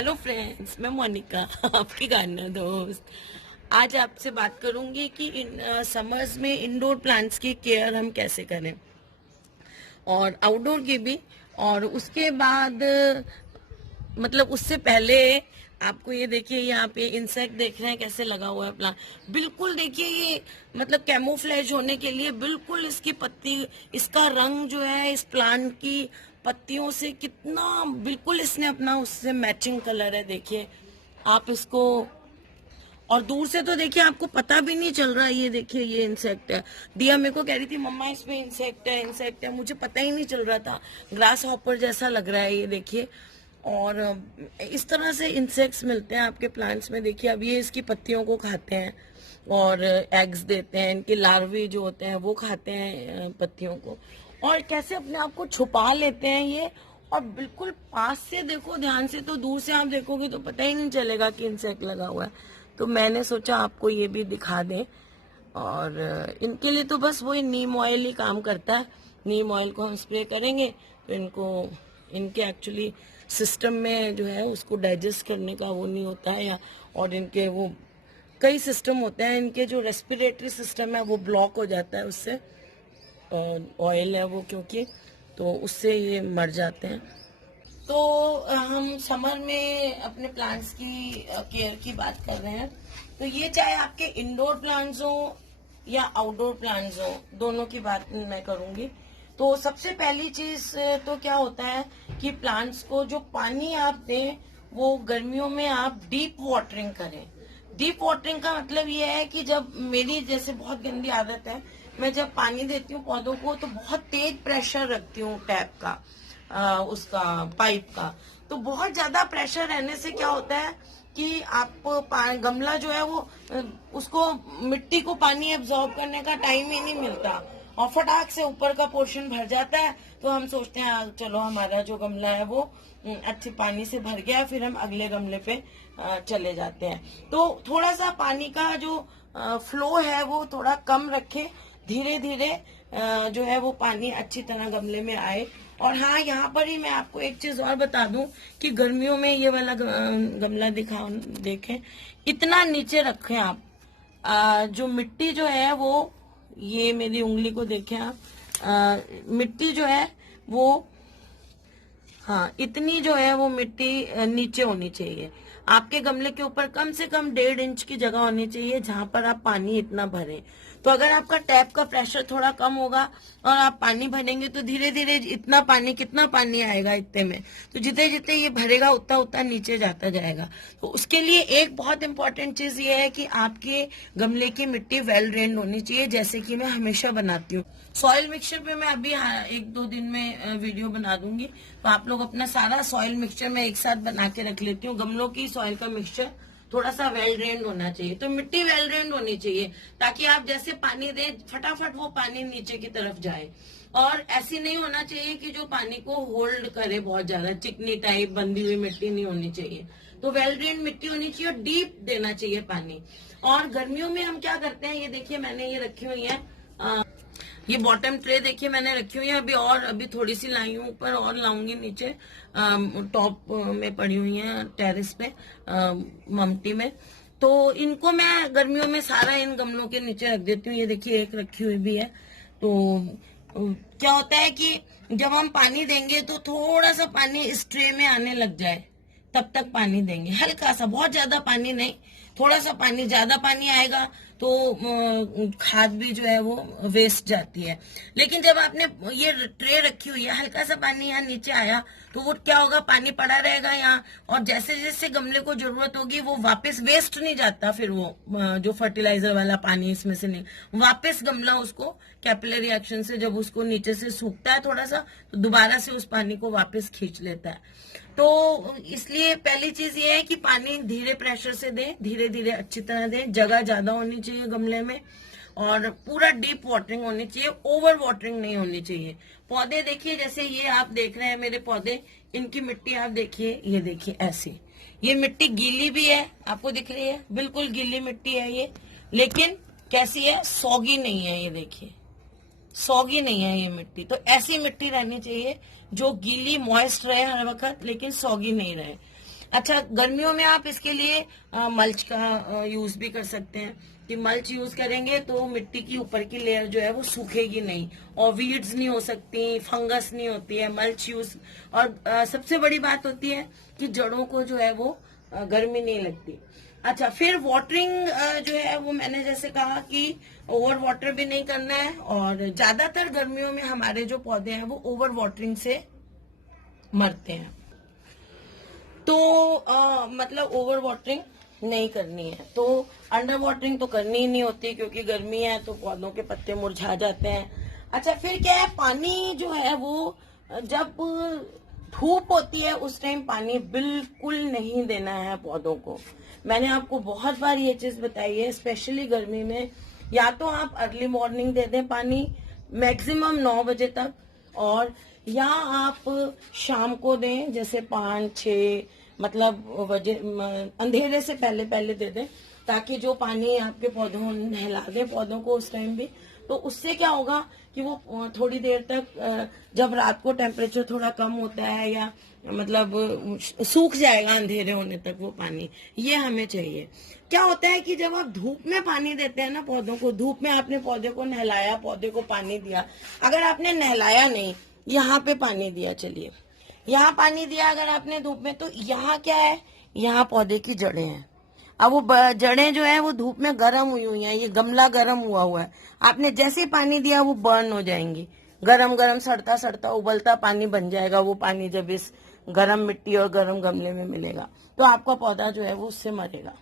Hello friends, मैं मोनिका आपकी गाना दोस्त। आज आपसे बात करूंगी कि समर्स में इंडोर प्लांट्स की केयर हम कैसे करें और आउटडोर की भी। और उसके बाद मतलब उससे पहले आपको ये देखिए, यहाँ पे इंसेक्ट देख रहे हैं कैसे लगा हुआ है प्लांट। बिल्कुल देखिए, ये मतलब कैमोफ्लेज होने के लिए बिल्कुल इसकी पत्ती, इसका रंग जो है इस प्लांट की पत्तियों से कितना बिल्कुल इसने अपना उससे मैचिंग कलर है। देखिए आप इसको, और दूर से तो देखिए आपको पता भी नहीं चल रहा। ये देखिए, ये इंसेक्ट है। दिया मेरे को कह रही थी मम्मा इसमें इंसेक्ट है, इंसेक्ट है। मुझे पता ही नहीं चल रहा था, ग्रास हॉपर जैसा लग रहा है ये देखिए। और इस तरह से इंसेक्ट्स मिलते हैं आपके प्लांट्स में। देखिए अब ये इसकी पत्तियों को खाते हैं और एग्स देते हैं। इनके लार्वे जो होते हैं वो खाते हैं पत्तियों को, और कैसे अपने आप को छुपा लेते हैं ये। और बिल्कुल पास से देखो ध्यान से, तो दूर से आप देखोगे तो पता ही नहीं चलेगा कि इंसेक्ट लगा हुआ है। तो मैंने सोचा आपको ये भी दिखा दें। और इनके लिए तो बस वही नीम ऑयल ही काम करता है। नीम ऑयल को हम स्प्रे करेंगे तो इनको, इनके एक्चुअली सिस्टम में जो है उसको डाइजेस्ट करने का वो नहीं होता है, या और इनके वो कई सिस्टम होते हैं, इनके जो रेस्पिरेटरी सिस्टम है वो ब्लॉक हो जाता है उससे, ऑयल है वो क्योंकि, तो उससे ये मर जाते हैं। तो हम समर में अपने प्लांट्स की केयर की बात कर रहे हैं। तो ये चाहे आपके इंडोर प्लांट्स हो या आउटडोर प्लांट्स हो, दोनों की बात मैं करूंगी। तो सबसे पहली चीज तो क्या होता है कि प्लांट्स को जो पानी आप दें वो गर्मियों में आप डीप वाटरिंग करें। डीप वाटरिंग का मतलब ये है कि जब मेरी जैसे बहुत गंदी आदत है, मैं जब पानी देती हूँ पौधों को तो बहुत तेज प्रेशर रखती हूँ टैप का, उसका पाइप का। तो बहुत ज्यादा प्रेशर रहने से क्या होता है कि आप गमला जो है वो उसको मिट्टी को पानी एब्जॉर्ब करने का टाइम ही नहीं मिलता, और फटाक से ऊपर का पोर्शन भर जाता है। तो हम सोचते हैं चलो हमारा जो गमला है वो अच्छे पानी से भर गया, फिर हम अगले गमले पे चले जाते हैं। तो थोड़ा सा पानी का जो फ्लो है वो थोड़ा कम रखें, धीरे धीरे जो है वो पानी अच्छी तरह गमले में आए। और हाँ, यहाँ पर ही मैं आपको एक चीज और बता दूं कि गर्मियों में ये वाला गमला देखें, इतना नीचे रखें आप। जो मिट्टी जो है वो, ये मेरी उंगली को देखें आप, मिट्टी जो है वो, हाँ इतनी जो है वो मिट्टी नीचे होनी चाहिए। आपके गमले के ऊपर कम से कम 1.5 इंच की जगह होनी चाहिए जहां पर आप पानी इतना भरें। तो अगर आपका टैप का प्रेशर थोड़ा कम होगा और आप पानी भरेंगे तो धीरे धीरे इतना पानी, कितना पानी आएगा इतने में, तो जितने जितने ये भरेगा उतना उतना नीचे जाता जाएगा। तो उसके लिए एक बहुत इंपॉर्टेंट चीज ये है कि आपके गमले की मिट्टी वेल ड्रेन्ड होनी चाहिए, जैसे कि मैं हमेशा बनाती हूँ। सॉइल मिक्सचर पे मैं अभी 1-2 दिन में वीडियो बना दूंगी, तो आप लोग अपना सारा सॉइल मिक्सचर मैं एक साथ बना के रख लेती हूँ। गमलों की सॉइल का मिक्सचर थोड़ा सा वेल ड्रेन्ड होना चाहिए, तो मिट्टी वेल ड्रेन्ड होनी चाहिए ताकि आप जैसे पानी दें फटाफट वो पानी नीचे की तरफ जाए। और ऐसी नहीं होना चाहिए कि जो पानी को होल्ड करे, बहुत ज्यादा चिकनी टाइप बंधी हुई मिट्टी नहीं होनी चाहिए। तो वेल ड्रेन्ड मिट्टी होनी चाहिए और डीप देना चाहिए पानी। और गर्मियों में हम क्या करते हैं, ये देखिए मैंने ये रखी हुई है, ये बॉटम ट्रे देखिए मैंने रखी हुई है अभी, और अभी थोड़ी सी लाई हूँ ऊपर, और लाऊंगी नीचे। टॉप में पड़ी हुई है टेरेस पे, ममटी में। तो इनको मैं गर्मियों में सारा इन गमलों के नीचे रख देती हूँ। ये देखिए एक रखी हुई भी है। तो क्या होता है कि जब हम पानी देंगे तो थोड़ा सा पानी इस ट्रे में आने लग जाए, तब तक पानी देंगे, हल्का सा, बहुत ज्यादा पानी नहीं, थोड़ा सा पानी। ज्यादा पानी आएगा तो खाद भी जो है वो वेस्ट जाती है। लेकिन जब आपने ये ट्रे रखी हुई है, हल्का सा पानी यहाँ नीचे आया तो वो क्या होगा, पानी पड़ा रहेगा यहाँ, और जैसे जैसे गमले को जरूरत होगी वो वापस वेस्ट नहीं जाता। फिर वो जो फर्टिलाइजर वाला पानी इसमें से नहीं, वापस गमला उसको कैपिलरी एक्शन से जब उसको नीचे से सूखता है थोड़ा सा, तो दोबारा से उस पानी को वापस खींच लेता है। तो इसलिए पहली चीज ये है कि पानी धीरे प्रेशर से दें, धीरे धीरे अच्छी तरह दें, जगह ज्यादा होनी चाहिए गमले में, और पूरा डीप वाटरिंग होनी चाहिए, ओवर वाटरिंग नहीं होनी चाहिए। पौधे देखिए, जैसे ये आप देख रहे हैं मेरे पौधे, इनकी मिट्टी आप देखिए, ये देखिए ऐसी, ये मिट्टी गीली भी है, आपको दिख रही है, बिल्कुल गीली मिट्टी है ये, लेकिन कैसी है, सॉगी नहीं है। ये देखिए सॉगी नहीं है ये मिट्टी। तो ऐसी मिट्टी रहनी चाहिए जो गीली मॉइस्ट रहे हर वक्त, लेकिन सॉगी नहीं रहे। अच्छा, गर्मियों में आप इसके लिए मल्च का यूज भी कर सकते हैं कि मल्च यूज करेंगे तो मिट्टी की ऊपर की लेयर जो है वो सूखेगी नहीं और वीड्स नहीं हो सकती, फंगस नहीं होती है मल्च यूज। और सबसे बड़ी बात होती है कि जड़ों को जो है वो गर्मी नहीं लगती। अच्छा, फिर वाटरिंग जो है वो मैंने जैसे कहा कि ओवर वाटर भी नहीं करना है, और ज्यादातर गर्मियों में हमारे जो पौधे हैं वो ओवर वाटरिंग से मरते हैं। तो मतलब ओवर वाटरिंग नहीं करनी है, तो अंडर वाटरिंग तो करनी ही नहीं होती क्योंकि गर्मी है तो पौधों के पत्ते मुरझा जाते हैं। अच्छा, फिर क्या है, पानी जो है वो जब धूप होती है उस टाइम पानी बिल्कुल नहीं देना है पौधों को। मैंने आपको बहुत बार ये चीज बताई है, स्पेशली गर्मी में या तो आप अर्ली मॉर्निंग दे दें पानी मैक्सिमम 9 बजे तक, और या आप शाम को दें जैसे 5-6 मतलब बजे अंधेरे से पहले पहले दे दें, ताकि जो पानी आपके पौधों नहला दें पौधों को उस टाइम भी। तो उससे क्या होगा कि वो थोड़ी देर तक जब रात को टेम्परेचर थोड़ा कम होता है या मतलब सूख जाएगा अंधेरे होने तक वो पानी, ये हमें चाहिए। क्या होता है कि जब आप धूप में पानी देते हैं ना पौधों को, धूप में आपने पौधे को नहलाया, पौधे को पानी दिया, अगर आपने नहलाया नहीं, यहाँ पे पानी दिया, चलिए यहाँ पानी दिया अगर आपने धूप में, तो यहाँ क्या है, यहाँ पौधे की जड़ें हैं। अब वो जड़ें जो है वो धूप में गर्म हुई हुई हैं, ये गमला गर्म हुआ हुआ है, आपने जैसे ही पानी दिया वो बर्न हो जाएंगी, गरम गरम सड़ता सड़ता उबलता पानी बन जाएगा वो पानी, जब इस गरम मिट्टी और गरम गमले में मिलेगा तो आपका पौधा जो है वो उससे मरेगा।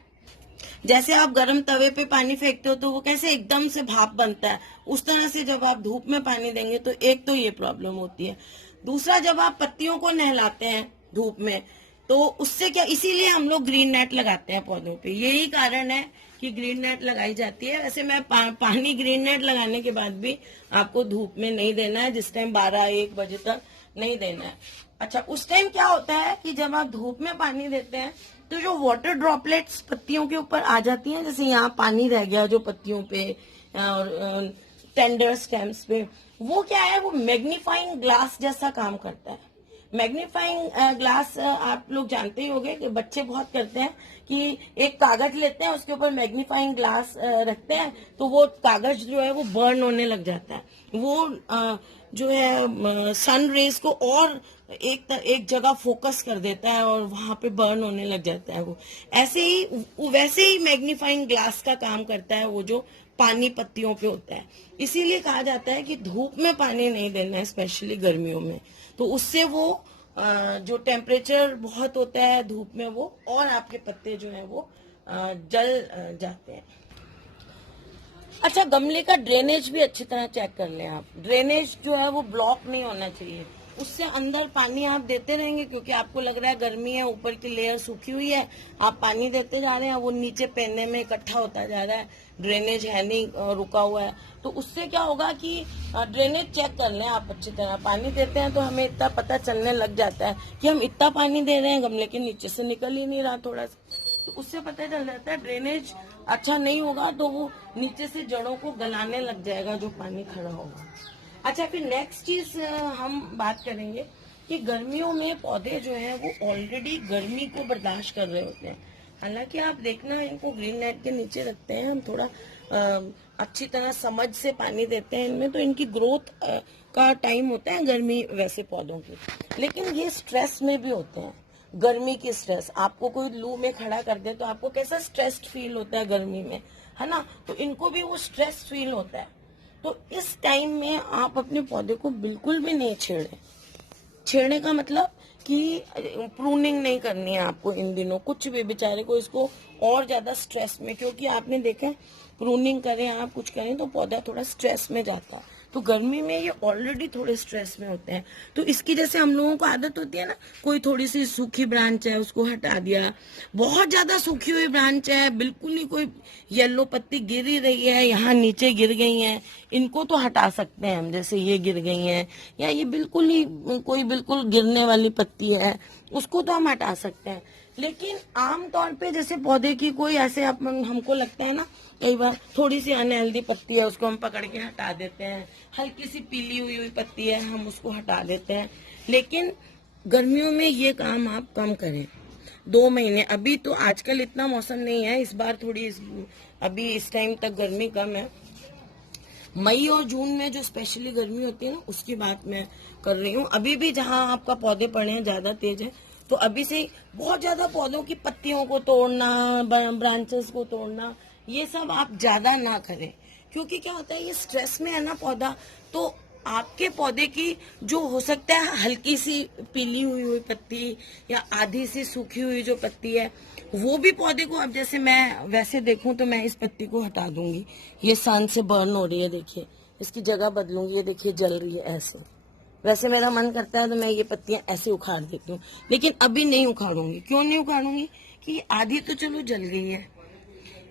जैसे आप गरम तवे पे पानी फेंकते हो तो वो कैसे एकदम से भाप बनता है, उस तरह से जब आप धूप में पानी देंगे तो एक तो ये प्रॉब्लम होती है। दूसरा, जब आप पत्तियों को नहलाते हैं धूप में तो उससे क्या, इसीलिए हम लोग ग्रीन नेट लगाते हैं पौधों पे, यही कारण है कि ग्रीन नेट लगाई जाती है। वैसे मैं पानी ग्रीन नेट लगाने के बाद भी आपको धूप में नहीं देना है, जिस टाइम 12-1 बजे तक नहीं देना है। अच्छा, उस टाइम क्या होता है कि जब आप धूप में पानी देते हैं तो जो वाटर ड्रॉपलेट्स पत्तियों के ऊपर आ जाती हैं, जैसे यहाँ पानी रह गया जो पत्तियों पे और टेंडर स्टेम्स पे, वो क्या है, वो मैग्नीफाइंग ग्लास जैसा काम करता है। मैग्नीफाइंग ग्लास आप लोग जानते ही होंगे कि बच्चे बहुत करते हैं कि एक कागज लेते हैं उसके ऊपर मैग्नीफाइंग ग्लास रखते हैं तो वो कागज जो है वो बर्न होने लग जाता है, वो जो है सन रेज को और एक जगह फोकस कर देता है और वहां पे बर्न होने लग जाता है। वो ऐसे ही वैसे ही मैग्नीफाइंग ग्लास का काम करता है वो जो पानी पत्तियों पे होता है। इसीलिए कहा जाता है कि धूप में पानी नहीं देना है, स्पेशली गर्मियों में, तो उससे वो जो टेम्परेचर बहुत होता है धूप में वो और आपके पत्ते जो है वो जल जाते हैं। अच्छा, गमले का ड्रेनेज भी अच्छी तरह चेक कर लें आप। ड्रेनेज जो है वो ब्लॉक नहीं होना चाहिए, उससे अंदर पानी आप देते रहेंगे क्योंकि आपको लग रहा है गर्मी है, ऊपर की लेयर सूखी हुई है, आप पानी देते जा रहे हैं, वो नीचे पेने में इकट्ठा होता जा रहा है, ड्रेनेज है नहीं, रुका हुआ है। तो उससे क्या होगा कि ड्रेनेज चेक कर लें आप अच्छी तरह। पानी देते हैं तो हमें इतना पता चलने लग जाता है कि हम इतना पानी दे रहे हैं, गमले के नीचे से निकल ही नहीं रहा थोड़ा सा, तो उससे पता चल जाता है। ड्रेनेज अच्छा नहीं होगा तो वो नीचे से जड़ों को गलाने लग जाएगा जो पानी खड़ा होगा। अच्छा, फिर नेक्स्ट चीज हम बात करेंगे कि गर्मियों में पौधे जो हैं वो ऑलरेडी गर्मी को बर्दाश्त कर रहे होते हैं। हालांकि आप देखना, इनको ग्रीन नेट के नीचे रखते हैं हम, थोड़ा अच्छी तरह समझ से पानी देते हैं इनमें, तो इनकी ग्रोथ का टाइम होता है गर्मी वैसे पौधों की, लेकिन ये स्ट्रेस में भी होते हैं। गर्मी की स्ट्रेस, आपको कोई लू में खड़ा कर दे तो आपको कैसा स्ट्रेस्ड फील होता है गर्मी में, है ना, तो इनको भी वो स्ट्रेस फील होता है। तो इस टाइम में आप अपने पौधे को बिल्कुल भी नहीं छेड़ने का मतलब कि प्रूनिंग नहीं करनी है आपको इन दिनों कुछ भी, बेचारे को इसको और ज्यादा स्ट्रेस में, क्योंकि आपने देखा प्रूनिंग करें आप कुछ करें तो पौधा थोड़ा स्ट्रेस में जाता है, तो गर्मी में ये ऑलरेडी थोड़े स्ट्रेस में होते हैं। तो इसकी जैसे हम लोगों को आदत होती है ना, कोई थोड़ी सी सूखी ब्रांच है उसको हटा दिया, बहुत ज्यादा सूखी हुई ब्रांच है, बिल्कुल ही कोई येलो पत्ती गिर ही रही है, यहाँ नीचे गिर गई हैं, इनको तो हटा सकते हैं हम, जैसे ये गिर गई हैं या ये बिल्कुल ही कोई बिल्कुल गिरने वाली पत्ती है उसको तो हम हटा सकते हैं। लेकिन आमतौर पे जैसे पौधे की कोई ऐसे हमको लगता है ना, कई बार थोड़ी सी अनहेल्दी पत्ती है उसको हम पकड़ के हटा देते हैं, हल्की सी पीली हुई पत्ती है हम उसको हटा देते हैं, लेकिन गर्मियों में ये काम आप कम करें। 2 महीने। अभी तो आजकल इतना मौसम नहीं है, इस बार थोड़ी अभी इस टाइम तक गर्मी कम है। मई और जून में जो स्पेशली गर्मी होती है ना, उसकी बात मैं कर रही हूँ। अभी भी जहाँ आपका पौधे पड़े हैं ज्यादा तेज है, तो अभी से बहुत ज्यादा पौधों की पत्तियों को तोड़ना, ब्रांचेस को तोड़ना, ये सब आप ज्यादा ना करें। क्योंकि क्या होता है, ये स्ट्रेस में है ना पौधा, तो आपके पौधे की जो हो सकता है हल्की सी पीली हुई पत्ती या आधी सी सूखी हुई जो पत्ती है, वो भी पौधे को, अब जैसे मैं वैसे देखूं तो मैं इस पत्ती को हटा दूंगी, ये सन से बर्न हो रही है, देखिए इसकी जगह बदलूंगी, ये देखिए जल रही है ऐसे। वैसे मेरा मन करता है तो मैं ये पत्तियां ऐसे उखाड़ देती हूँ, लेकिन अभी नहीं उखाड़ूंगी। क्यों नहीं उखाड़ूंगी? कि ये आधी तो चलो जल गई है,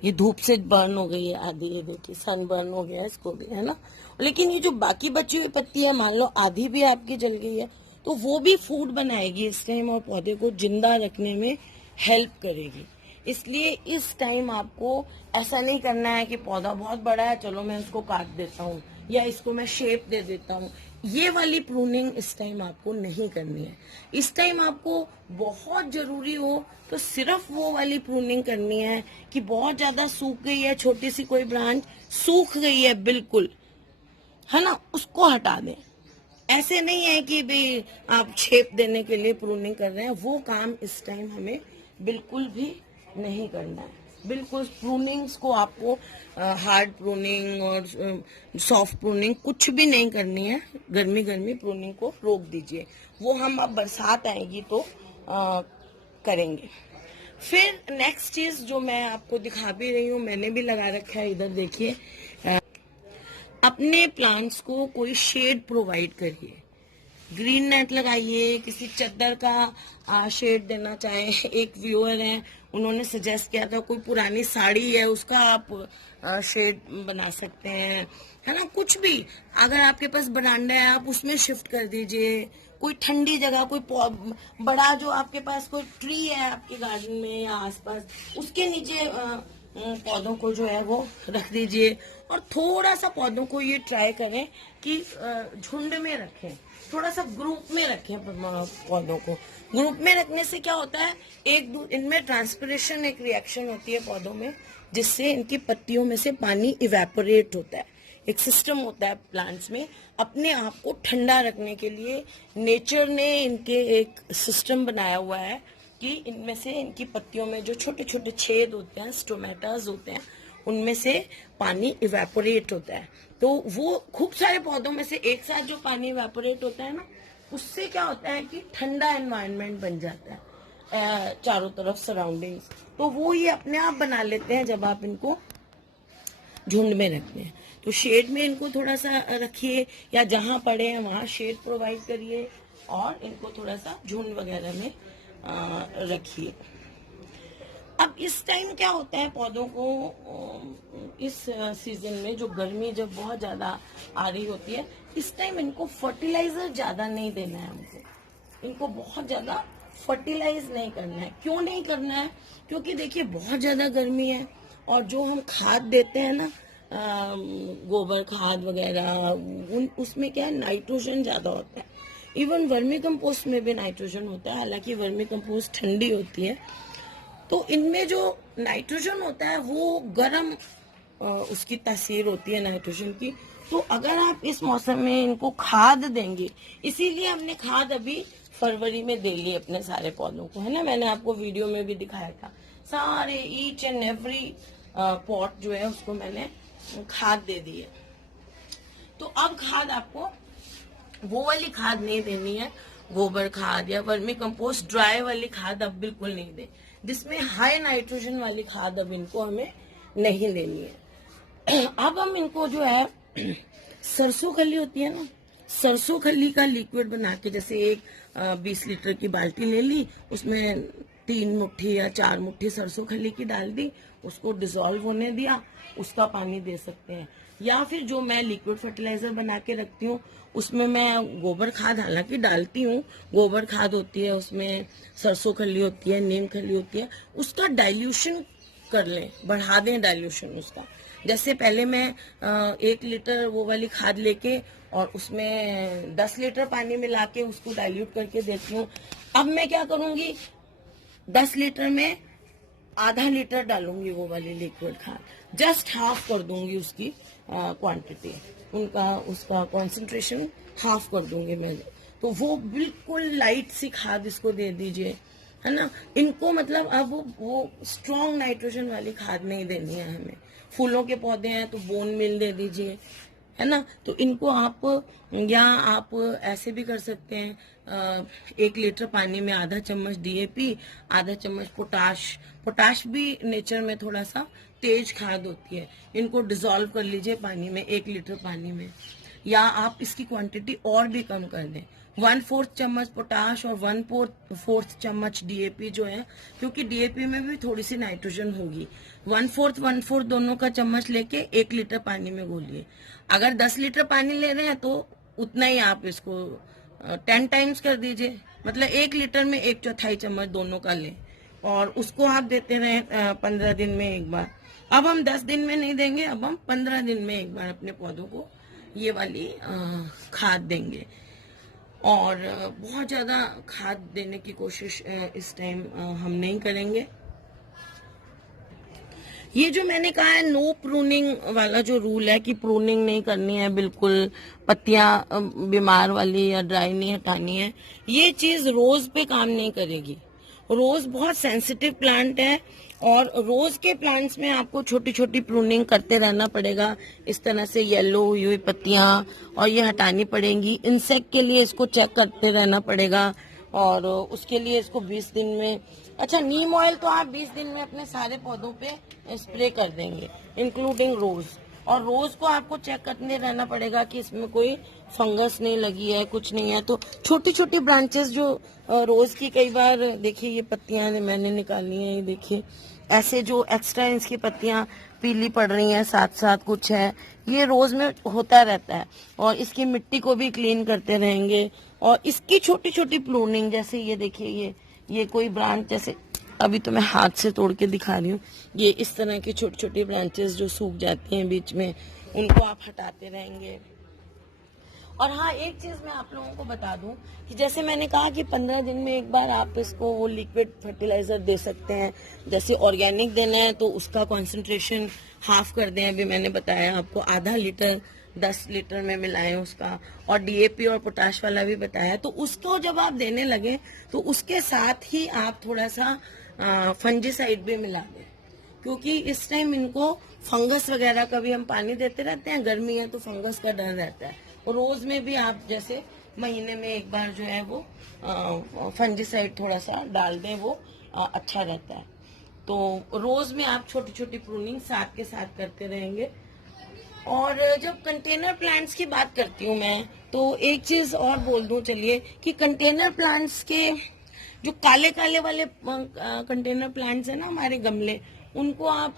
ये धूप से बर्न हो गई है आधी, ये देखिए सन बर्न हो गया है इसको भी, है ना। लेकिन ये जो बाकी बची हुई पत्ती है, मान लो आधी भी आपकी जल गई है, तो वो भी फूड बनाएगी इस टाइम और पौधे को जिंदा रखने में हेल्प करेगी। इसलिए इस टाइम आपको ऐसा नहीं करना है कि पौधा बहुत बड़ा है चलो मैं इसको काट देता हूँ या इसको मैं शेप दे देता हूँ। ये वाली प्रूनिंग इस टाइम आपको नहीं करनी है। इस टाइम आपको बहुत जरूरी हो तो सिर्फ वो वाली प्रूनिंग करनी है कि बहुत ज्यादा सूख गई है, छोटी सी कोई ब्रांच सूख गई है बिल्कुल, है ना, उसको हटा दें। ऐसे नहीं है कि भाई आप शेप देने के लिए प्रूनिंग कर रहे हैं, वो काम इस टाइम हमें बिल्कुल भी नहीं करना है। बिल्कुल प्रूनिंग्स को आपको हार्ड प्रूनिंग और सॉफ्ट प्रूनिंग कुछ भी नहीं करनी है। गर्मी गर्मी प्रूनिंग को रोक दीजिए, वो हम अब बरसात आएगी तो करेंगे। फिर नेक्स्ट चीज जो मैं आपको दिखा भी रही हूँ, मैंने भी लगा रखा है, इधर देखिए, अपने प्लांट्स को कोई शेड प्रोवाइड करिए। ग्रीन नेट लगाइए, किसी चद्दर का शेड देना चाहे। एक व्यूअर है, उन्होंने सजेस्ट किया था कोई पुरानी साड़ी है उसका आप शेड बना सकते हैं, है ना। कुछ भी, अगर आपके पास बरांडा है आप उसमें शिफ्ट कर दीजिए। कोई ठंडी जगह, कोई बड़ा जो आपके पास कोई ट्री है आपके गार्डन में या आसपास, उसके नीचे पौधों को जो है वो रख दीजिए। और थोड़ा सा पौधों को ये ट्राई करें कि झुंड में रखें, थोड़ा सा ग्रुप में रखें पौधों को। ग्रुप में रखने से क्या होता है, इनमें ट्रांसपिरेशन एक रिएक्शन होती है पौधों में, जिससे इनकी पत्तियों में से पानी इवेपोरेट होता है। एक सिस्टम होता है प्लांट्स में अपने आप को ठंडा रखने के लिए, नेचर ने इनके एक सिस्टम बनाया हुआ है कि इनमें से, इनकी पत्तियों में जो छोटे छोटे छेद होते हैं, स्टोमेटास होते हैं, उनमें से पानी इवेपोरेट होता है। तो वो खूब सारे पौधों में से एक साथ जो पानी इवेपोरेट होता है ना, उससे क्या होता है कि ठंडा एनवायरनमेंट बन जाता है चारों तरफ सराउंडिंग्स। तो वो ये अपने आप बना लेते हैं जब आप इनको झुंड में रखते हैं। तो शेड में इनको थोड़ा सा रखिए, या जहां पड़े हैं वहां शेड प्रोवाइड करिए और इनको थोड़ा सा झुंड वगैरह में रखिए। अब इस टाइम क्या होता है पौधों को, इस सीजन में जो गर्मी जब बहुत ज्यादा आ रही होती है, इस टाइम इनको फर्टिलाइजर ज्यादा नहीं देना है हमको। इनको बहुत ज्यादा फर्टिलाइज नहीं करना है। क्यों नहीं करना है? क्योंकि देखिए बहुत ज्यादा गर्मी है और जो हम खाद देते हैं ना, गोबर खाद वगैरह, उसमें क्या है, नाइट्रोजन ज्यादा होता है। इवन वर्मी कंपोस्ट में भी नाइट्रोजन होता है, हालांकि वर्मी कंपोस्ट ठंडी होती है। तो इनमें जो नाइट्रोजन होता है वो गर्म उसकी तासीर होती है नाइट्रोजन की। तो अगर आप इस मौसम में इनको खाद देंगे, इसीलिए हमने खाद अभी फरवरी में दे ली अपने सारे पौधों को, है ना। मैंने आपको वीडियो में भी दिखाया था, सारे ईच एंड एवरी पॉट जो है उसको मैंने खाद दे दी है। तो अब खाद आपको वो वाली खाद नहीं देनी है, गोबर खाद या वर्मी कंपोस्ट ड्राई वाली खाद अब बिल्कुल नहीं दें, जिसमें हाई नाइट्रोजन वाली खाद अब इनको हमें नहीं देनी है। अब हम इनको जो है सरसों खली होती है ना, सरसों खली का लिक्विड बना के, जैसे एक 20 लीटर की बाल्टी ले ली, उसमें 3 मुट्ठी या 4 मुट्ठी सरसों खली की डाल दी, उसको डिसॉल्व होने दिया, उसका पानी दे सकते हैं। या फिर जो मैं लिक्विड फर्टिलाइजर बना के रखती हूँ, उसमें मैं गोबर खाद हालांकि डालती हूँ, गोबर खाद होती है उसमें, सरसों खली होती है, नीम खली होती है, उसका डाइल्यूशन कर लें, बढ़ा दें डाइल्यूशन उसका। जैसे पहले मैं 1 लीटर वो वाली खाद लेके और उसमें 10 लीटर पानी मिला के उसको डाइल्यूट करके देती हूँ। अब मैं क्या करूंगी, 10 लीटर में आधा लीटर डालूंगी वो वाली लिक्विड खाद, जस्ट हाफ कर दूंगी उसकी क्वांटिटी, उसका कॉन्सेंट्रेशन हाफ कर दूंगी मैं। तो वो बिल्कुल लाइट सी खाद इसको दे दीजिए, है ना। इनको मतलब अब वो स्ट्रॉन्ग नाइट्रोजन वाली खाद नहीं देनी है हमें। फूलों के पौधे हैं तो बोन मिल दे दीजिए, है ना। तो इनको आप ऐसे भी कर सकते हैं, 1 लीटर पानी में आधा चम्मच DAP, आधा चम्मच पोटाश भी नेचर में थोड़ा सा तेज खाद होती है, इनको डिसॉल्व कर लीजिए पानी में, 1 लीटर पानी में। या आप इसकी क्वांटिटी और भी कम कर दें, 1/4 चम्मच पोटाश और 1/4 चम्मच DAP जो है, क्योंकि DAP में भी थोड़ी सी नाइट्रोजन होगी। 1/4 दोनों का चम्मच लेके 1 लीटर पानी में घोलिए। अगर 10 लीटर पानी ले रहे हैं तो उतना ही आप इसको 10 टाइम्स कर दीजिए, मतलब 1 लीटर में 1/4 चम्मच दोनों का लें, और उसको आप देते रहे 15 दिन में एक बार। अब हम 10 दिन में नहीं देंगे, अब हम 15 दिन में एक बार अपने पौधों को ये वाली खाद देंगे। और बहुत ज्यादा खाद देने की कोशिश इस टाइम हम नहीं करेंगे। ये जो मैंने कहा है नो प्रूनिंग वाला जो रूल है कि प्रूनिंग नहीं करनी है, बिल्कुल पत्तियां बीमार वाली या ड्राई नहीं हटानी है, ये चीज रोज पे काम नहीं करेगी। रोज बहुत सेंसिटिव प्लांट है, और रोज के प्लांट्स में आपको छोटी छोटी प्रूनिंग करते रहना पड़ेगा। इस तरह से येलो हुई हुई पत्तियां और ये हटानी पड़ेंगी। इंसेक्ट के लिए इसको चेक करते रहना पड़ेगा, और उसके लिए इसको 20 दिन में, अच्छा नीम ऑयल तो आप 20 दिन में अपने सारे पौधों पे स्प्रे कर देंगे, इंक्लूडिंग रोज। और रोज को आपको चेक करते रहना पड़ेगा कि इसमें कोई फंगस नहीं लगी है, कुछ नहीं है। तो छोटी छोटी ब्रांचेस जो रोज की, कई बार देखिए ये पत्तियां मैंने निकाली हैं, ये देखिए ऐसे जो एक्स्ट्रा इसकी पत्तियां पीली पड़ रही हैं, साथ साथ कुछ है, ये रोज में होता रहता है। और इसकी मिट्टी को भी क्लीन करते रहेंगे, और इसकी छोटी छोटी प्रूनिंग, जैसे ये देखिए ये कोई ब्रांच, जैसे अभी तो मैं हाथ से तोड़ के दिखा रही हूँ, ये इस तरह की छोटी छोटी ब्रांचेस जो सूख जाती हैं बीच में, उनको आप हटाते रहेंगे। और हाँ, एक चीज मैं आप लोगों को बता दूं कि जैसे मैंने कहा कि 15 दिन में एक बार आप इसको वो लिक्विड फर्टिलाइजर दे सकते हैं। जैसे ऑर्गेनिक देना है तो उसका कंसंट्रेशन हाफ कर दें, अभी मैंने बताया आपको, आधा लीटर 10 लीटर में मिलाएं उसका। और DAP और पोटाश वाला भी बताया। तो उसको जब आप देने लगे तो उसके साथ ही आप थोड़ा सा फंजीसाइड भी मिला दें, क्योंकि इस टाइम इनको फंगस वगैरह का भी हम पानी देते रहते हैं, गर्मी है तो फंगस का डर रहता है। और रोज में भी आप जैसे महीने में एक बार जो है वो फंजीसाइड थोड़ा सा डाल दें, वो अच्छा रहता है। तो रोज में आप छोटी छोटी प्रूनिंग साथ के साथ करते रहेंगे। और जब कंटेनर प्लांट्स की बात करती हूँ मैं, तो एक चीज और बोल दूं चलिए, कि कंटेनर प्लांट्स के जो काले काले वाले कंटेनर प्लांट्स है ना हमारे गमले, उनको आप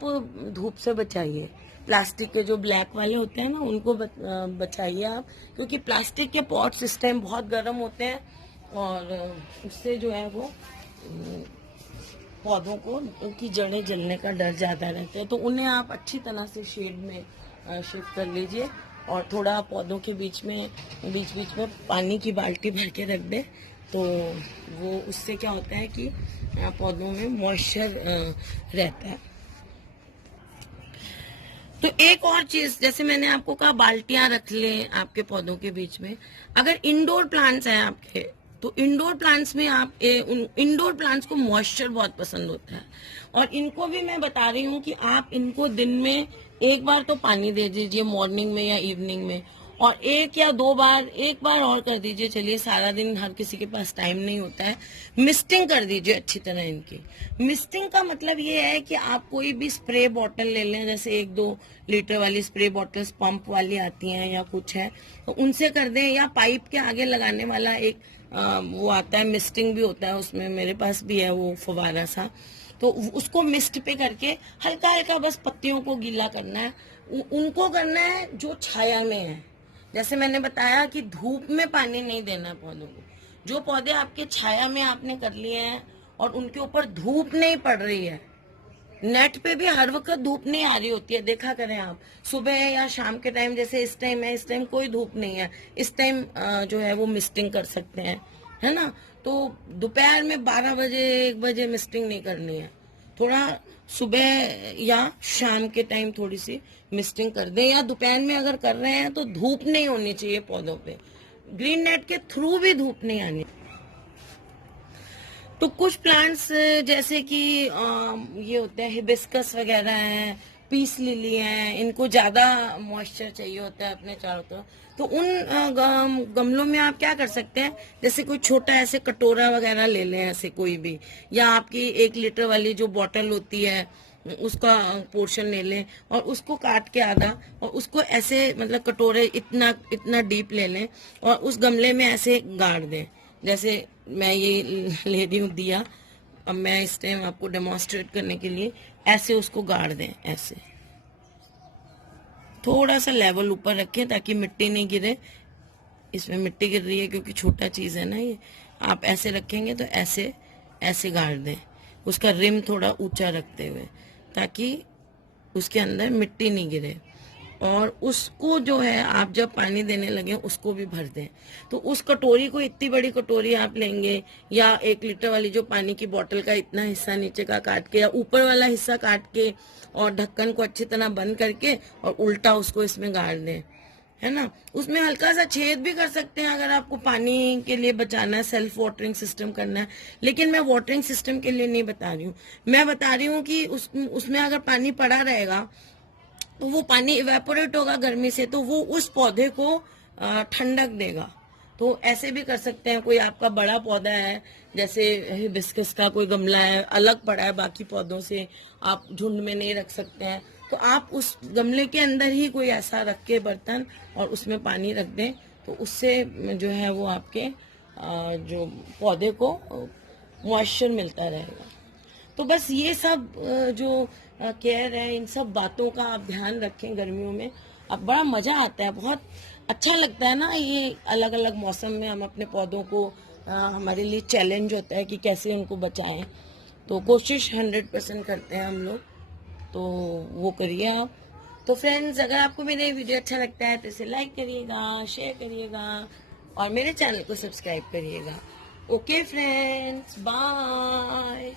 धूप से बचाइए। प्लास्टिक के जो ब्लैक वाले होते हैं ना, उनको बचाइए आप, क्योंकि प्लास्टिक के पॉट्स इस टाइम बहुत गर्म होते हैं, और उससे जो है वो पौधों को, उनकी जड़ें जलने का डर ज्यादा रहता है। तो उन्हें आप अच्छी तरह से शेड में शिफ्ट कर लीजिए, और थोड़ा पौधों के बीच में पानी की बाल्टी भर के रख दें। तो वो उससे क्या होता है कि पौधों में मॉइस्चर रहता है। तो एक और चीज, जैसे मैंने आपको कहा बाल्टियां रख लें आपके पौधों के बीच में। अगर इंडोर प्लांट्स हैं आपके, तो इंडोर प्लांट्स में आप इंडोर प्लांट्स को मॉइस्चर बहुत पसंद होता है, और इनको भी मैं बता रही हूँ कि आप इनको दिन में एक बार तो पानी दे दीजिए, मॉर्निंग में या इवनिंग में, और 1 या 2 बार, एक बार और कर दीजिए। चलिए, सारा दिन हर किसी के पास टाइम नहीं होता है, मिस्टिंग कर दीजिए अच्छी तरह इनकी। मिस्टिंग का मतलब ये है कि आप कोई भी स्प्रे बॉटल ले लें, जैसे 1-2 लीटर वाली स्प्रे बॉटल्स पंप वाली आती हैं या कुछ है, तो उनसे कर दें। या पाइप के आगे लगाने वाला एक वो आता है, मिस्टिंग भी होता है उसमें, मेरे पास भी है वो फवारा सा, तो उसको मिस्ट पे करके हल्का हल्का बस पत्तियों को गीला करना है। उनको करना है जो छाया में है। जैसे मैंने बताया कि धूप में पानी नहीं देना पौधों को। जो पौधे आपके छाया में आपने कर लिए हैं और उनके ऊपर धूप नहीं पड़ रही है, नेट पे भी हर वक्त धूप नहीं आ रही होती है, देखा करें आप, सुबह या शाम के टाइम, जैसे इस टाइम है, इस टाइम कोई धूप नहीं है, इस टाइम जो है वो मिस्टिंग कर सकते हैं, है ना। तो तो दोपहर में 12 बजे 1 बजे मिस्टिंग नहीं करनी है, थोड़ा सुबह या शाम के टाइम थोड़ी सी मिस्टिंग कर दें, या दोपहर में अगर कर रहे हैं तो धूप नहीं होनी चाहिए पौधों पे, ग्रीन नेट के थ्रू भी धूप नहीं आनी। तो कुछ प्लांट्स जैसे कि ये होते हैं हिबिस्कस वगैरह हैं, पीस लिली हैं, इनको ज्यादा मॉइस्चर चाहिए होता है अपने चारों तरफ, तो उन गमलों में आप क्या कर सकते हैं, जैसे कोई छोटा ऐसे कटोरा वगैरह ले लें ऐसे कोई भी, या आपकी 1 लीटर वाली जो बॉटल होती है उसका पोर्शन ले लें और उसको काट के आधा, और उसको ऐसे मतलब कटोरे इतना इतना डीप ले लें और उस गमले में ऐसे गाड़ दें। जैसे मैं ये ले रही हूँ दिया, अब मैं इस टाइम आपको डेमोन्स्ट्रेट करने के लिए ऐसे उसको गाड़ दें, ऐसे थोड़ा सा लेवल ऊपर रखें ताकि मिट्टी नहीं गिरे। इसमें मिट्टी गिर रही है क्योंकि छोटा चीज है ना ये, आप ऐसे रखेंगे तो ऐसे ऐसे गाड़ दें, उसका रिम थोड़ा ऊंचा रखते हुए ताकि उसके अंदर मिट्टी नहीं गिरे। और उसको जो है आप जब पानी देने लगे उसको भी भर दें। तो उस कटोरी को, इतनी बड़ी कटोरी आप लेंगे या 1 लीटर वाली जो पानी की बोतल का इतना हिस्सा नीचे का काट के या ऊपर वाला हिस्सा काट के और ढक्कन को अच्छी तरह बंद करके और उल्टा उसको इसमें गाड़ दें, है ना। उसमें हल्का सा छेद भी कर सकते हैं अगर आपको पानी के लिए बचाना है, सेल्फ वाटरिंग सिस्टम करना है, लेकिन मैं वाटरिंग सिस्टम के लिए नहीं बता रही हूँ। मैं बता रही हूँ कि उसमें अगर पानी पड़ा रहेगा तो वो पानी इवेपोरेट होगा गर्मी से, तो वो उस पौधे को ठंडक देगा। तो ऐसे भी कर सकते हैं। कोई आपका बड़ा पौधा है, जैसे हिबिस्कस का कोई गमला है अलग पड़ा है बाकी पौधों से, आप झुंड में नहीं रख सकते हैं, तो आप उस गमले के अंदर ही कोई ऐसा रख के बर्तन और उसमें पानी रख दें, तो उससे जो है वो आपके जो पौधे को मॉइस्चर मिलता रहेगा। तो बस ये सब जो केयर है, इन सब बातों का आप ध्यान रखें गर्मियों में। अब बड़ा मजा आता है, बहुत अच्छा लगता है ना, ये अलग अलग मौसम में हम अपने पौधों को, हमारे लिए चैलेंज होता है कि कैसे उनको बचाएं। तो कोशिश 100% करते हैं हम लोग, तो वो करिए आप। तो फ्रेंड्स, अगर आपको मेरा वीडियो अच्छा लगता है तो इसे लाइक करिएगा, शेयर करिएगा और मेरे चैनल को सब्सक्राइब करिएगा। Okay friends, bye.